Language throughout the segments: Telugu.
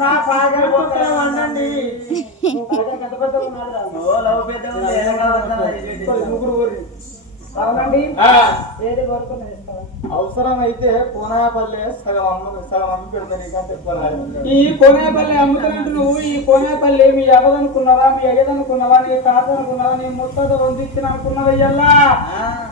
నా పాగలు వండండి ముగ్గురు ఊరి అవునండి ఏది కోరుకున్నది అవసరం అయితే కోనాపల్లె సగం అమ్మి పెడతా నీకంటే ఈ కోనాపల్లి అమ్ముతున్నట్టు నువ్వు ఈ కోనాపల్లి మీ ఎవదనుకున్నావా మీ ఎగదనుకున్నావా నీ తాత అనుకున్నావా నీ ముత్తత వందించిన అనుకున్నావా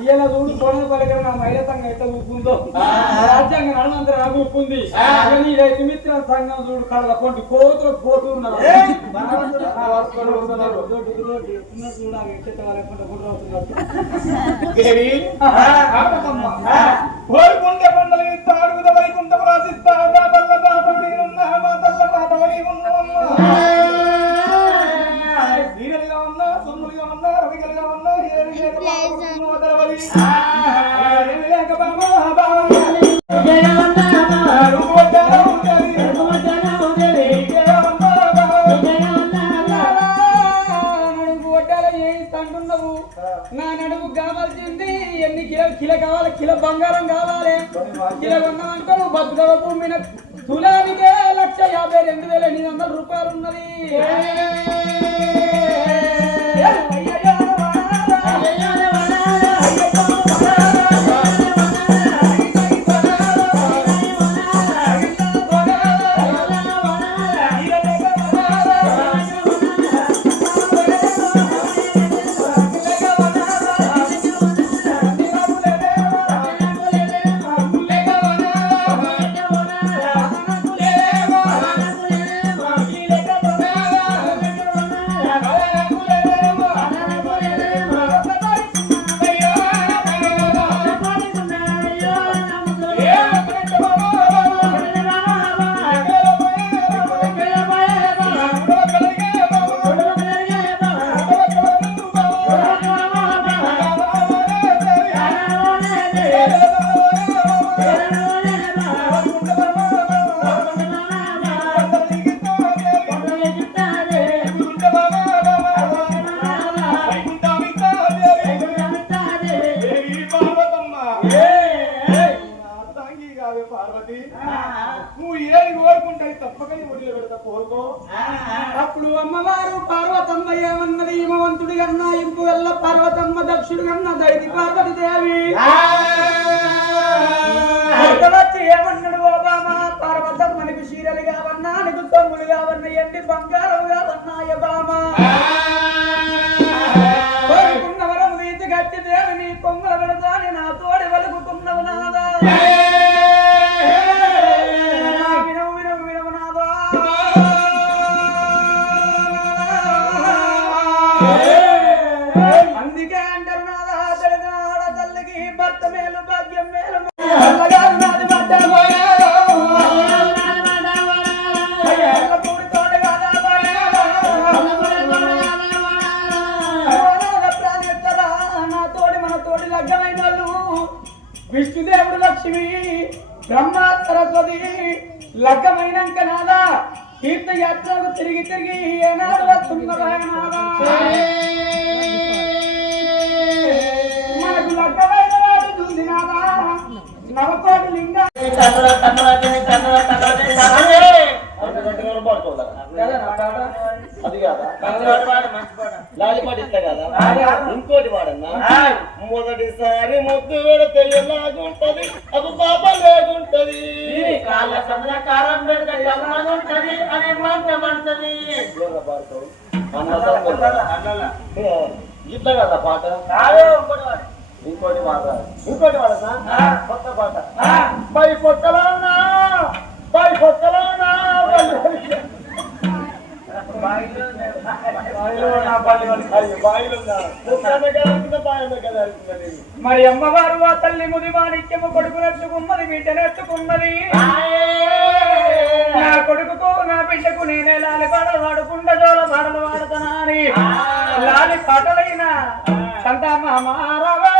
ఇయ్యాల చూడు కోనాపల్లి కదా నా మైలతంగా ఎట్లా ఊపుందో రాజ్యాంగ నడమంతా నాకు ఊపుంది నీ మిత్ర సంఘం చూడు కళ్ళ కొంటి కోతులు పోతున్నారు కోరుకుంటే పండలు ఇస్తాడు వైకుంఠం రాసిస్తాడు సీరియల్గా ఉన్నా సొమ్ములుగా ఉన్నా రవికలుగా ఉన్నా లేక నా నడుము కావాల్సింది ఎన్ని కిలో కావాలి కిలో బంగారం కావాలి కిలో కొన్నామంటే నువ్వు బతుకవ భూమిన తులానికే 1,52,800 రూపాయలు ఉన్నది అప్పుడు అమ్మవారు పార్వతమ్మ ఏమన్నది హిమవంతుడి కన్నా ఇంపు వల్ల పార్వతమ్మ దక్షుడు కన్నా దైతి పార్వతి దేవి వచ్చి ఏమన్నాడు బాబా పార్వతమ్మనికి చీరలు కావన్నా నీకు తమ్ముడు కావన్న ఎండి బంగారం కావన్నాయ బామా కోరుకున్న వరం నీతి గట్టి దేవిని పొంగల పెడతాని నా తోడి వలుకుతున్నవు నాదా అందుకే అంటారు నాదా తెలుగునాడ తల్లికి భర్త మేలు భాగ్యం మేలు నా తోడి మన తోడి లగ్నమైన వాళ్ళు విష్ణుదేవుడు లక్ష్మి బ్రహ్మ సరస్వతి లగ్గమైనాక నాదా తీర్థయాత్రలకు తిరిగి తిరిగి ఏనాడు వస్తున్నదా నాదా మనకు లగ్గమైన వాడు ఉంది నాదా నవకోటి లింగా అది కాదా లాలిపాటి ఇస్తా కదా ఇంకోటి వాడన్నా మొదటిసారి ముద్దు పెడితే ఎలాగుంటది అది పాప లేకుంటది కాళ్ళ సందకారం పెడితే ఉంటది అనే మాట పడుతుంది ఇట్లా కదా పాట ఇంకోటి వాడదా కొత్త పాట పై పొక్కలోనా మరి అమ్మవారు ఆ తల్లి ముది మాణిక్యము కొడుకునెత్తుకున్నది బిడ్డనెత్తుకున్నది నా కొడుకుకు నా బిడ్డకు నేనే లాలి పాటలు పాడుకుంటా జోల పాటలు పాడుతానా అని లాలి పాటలైన సంతామారావే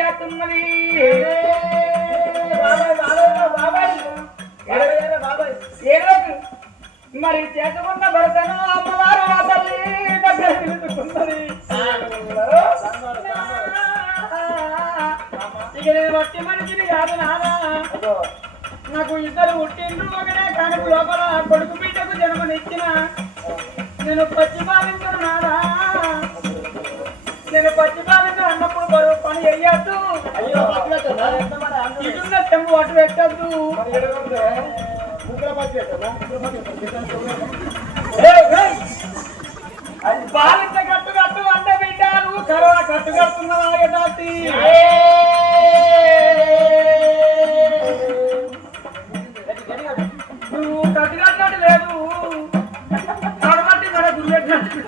చేస్తున్నది ఏడవకు. మరి చేసుకున్న భర్తను అమ్మవారు ఆ తల్లి దగ్గర పిలుచుకున్నది. ఇక నేను వచ్చి మనిషిని కాదు నాదా, నాకు ఇద్దరు పుట్టిండ్రు ఒకనే కనుక లోపల కొడుకు బిడ్డకు జన్మనిచ్చిన నేను పచ్చి పాలించను నాదా. నేను పచ్చి పాలించు అన్నప్పుడు బరువు పని చెయ్యొద్దు. ఇటున్న చెంబు అటు పెట్టద్దు. పాలించ కట్టు కట్టు అంటే బిడ్డ నువ్వు కరోనా కట్టు కడుతున్నావా ఎటాటి? నువ్వు కట్టు కట్టినట్టు లేదు, కడబట్టి మన గుర్రెట్టినట్టు.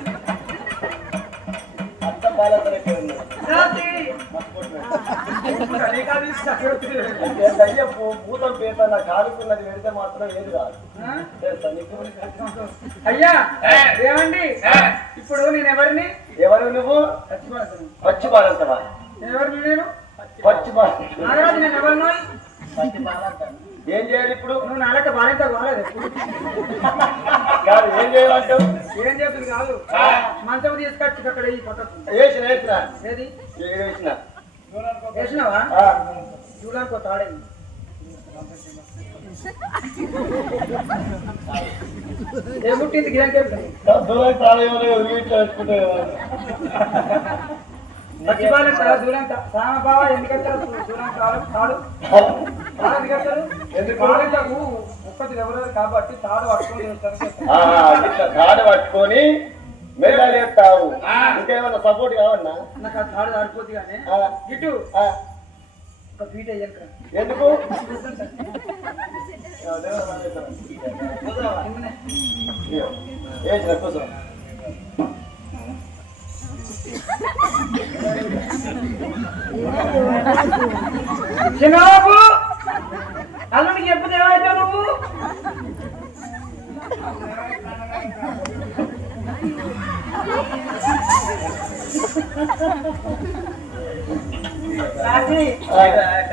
భూతం పేట నా కాలుకున్నది పెడితే మాత్రం ఏది కాదు. అయ్యా ఏమండి, ఇప్పుడు నేను ఎవరిని? ఎవరు నువ్వు? పచ్చి బాలంతవా? ఎవరిని నేను? పచ్చి బాల నాగరాజు. నేను ఎవరినో? ఏం చేయాలి ఇప్పుడు? నువ్వు నాలక బాలింత బాలేదు. కాదు ఏం చేయమంటావు? ఏం చేస్తుంది కాదు, మంచం తీసుకొచ్చి అక్కడ ఈ పక్కకు వేసిన వేసిన ఏది వేసిన వేసినావా? చూడడానికి తాడేది. ఏ పుట్టింది గిరాకీ దూరం తాళేమో వీటిలో పెట్టుకుంటే దూరం సామబావ ఎందుకంటారు? దూరం తాడు తాడు ఎందుకంటారు? ఎందుకు ముప్పది ఎవరు కాబట్టి తాడు పట్టుకొని తాడు పట్టుకొని మెల్లలు చెప్తావు. ఇంకేమన్నా సపోర్ట్ కావన్నా? నాకు ఆ తాడు ఆడిపోద్ది కానీ గిట్టు ఒక ఫీట్ అయ్యాక ఎందుకు? వేసిన కూర్చో. చిన్నబాబు అల్లుడికి ఎప్పుడు ఏమైతే నువ్వు?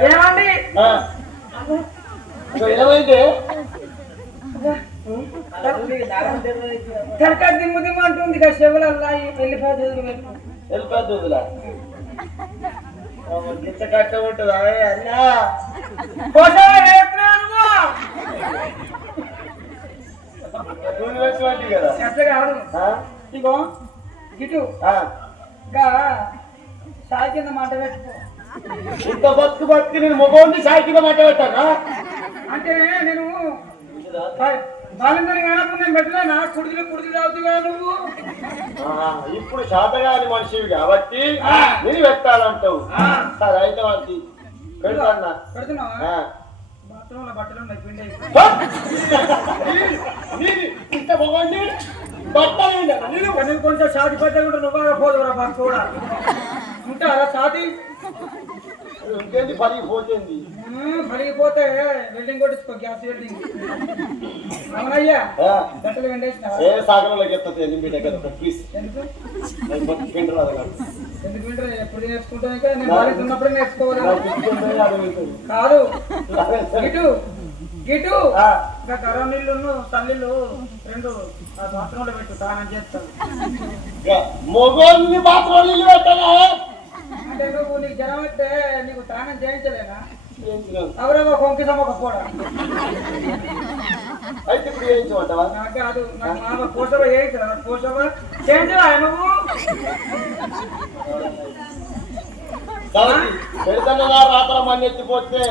ఏమండి ఏమైంది? కరక దిమ్ము దిమ్ము అంటుంది కదా చెవులల్లా. వెళ్ళిపోద్దు వదిలా గింత కట్ట ఉంటుందా అన్నా? కదా ఎట్లా కాదు. ఇగో గిటు సాయి కింద మాట పెట్టుకో. ఇంత బతుకు బతుకు నేను మొగోండి సాయి కింద మాట పెట్టానా? అంటే నేను బాలిందని కానప్పుడు నేను పెట్టలేనా? కుడిది కుడిది తాగుతుగా నువ్వు. ఇప్పుడు శాతగాని మనిషివి కాబట్టి నేను పెట్టాలంటావు. సరే అయితే వాటి పెడతాన్నా. పెడుతున్నావా? బాత్రూంలో బట్టలు ఉన్నాయి పిండి. ఇంత మొగోండి బట్టలు నేను కొంచెం షాది పడ్డా కూడా నువ్వు పోదురా బాగా కూడా ఉంటారా షాది? ఇంకేంటి పలిగిపోతుంది? పలిగిపోతే వెల్డింగ్ కొట్టించుకో, గ్యాస్ వెల్డింగ్. అవునయ్యా బట్టలు వెండేసిన ఏ సాగరంలోకి ఎత్తుంది ఎనిమిది దగ్గర ప్లీజ్. ఎందుకు పిండి రాదు కాదు. ఎందుకు వింటారు? ఎప్పుడు నేర్చుకుంటాం? ఇంకా నేను బాలింత ఉన్నప్పుడే నేర్చుకోవాలి కాదు. గిటు గిటు ఇంకా గరం నీళ్ళు తల్లిళ్ళు రెండు ఆ బాత్రూంలో పెట్టు, స్నానం చేస్తాను. మొగోని బాత్రూమ్ నీళ్ళు పెట్టాలా? అంటే నువ్వు నీకు జ్వరం వస్తే నీకు స్నానం చేయించలేనా? ఎవరో కొంకి సమ్మక పోడా. అయితే ఇప్పుడు చేయించమంటావా? నాకు కాదు, నాకు మామ పోషవ చేయించరా? పోషవ చేయించవా నువ్వు? పెడతాను రాత్ర మన్ని ఎత్తిపోతే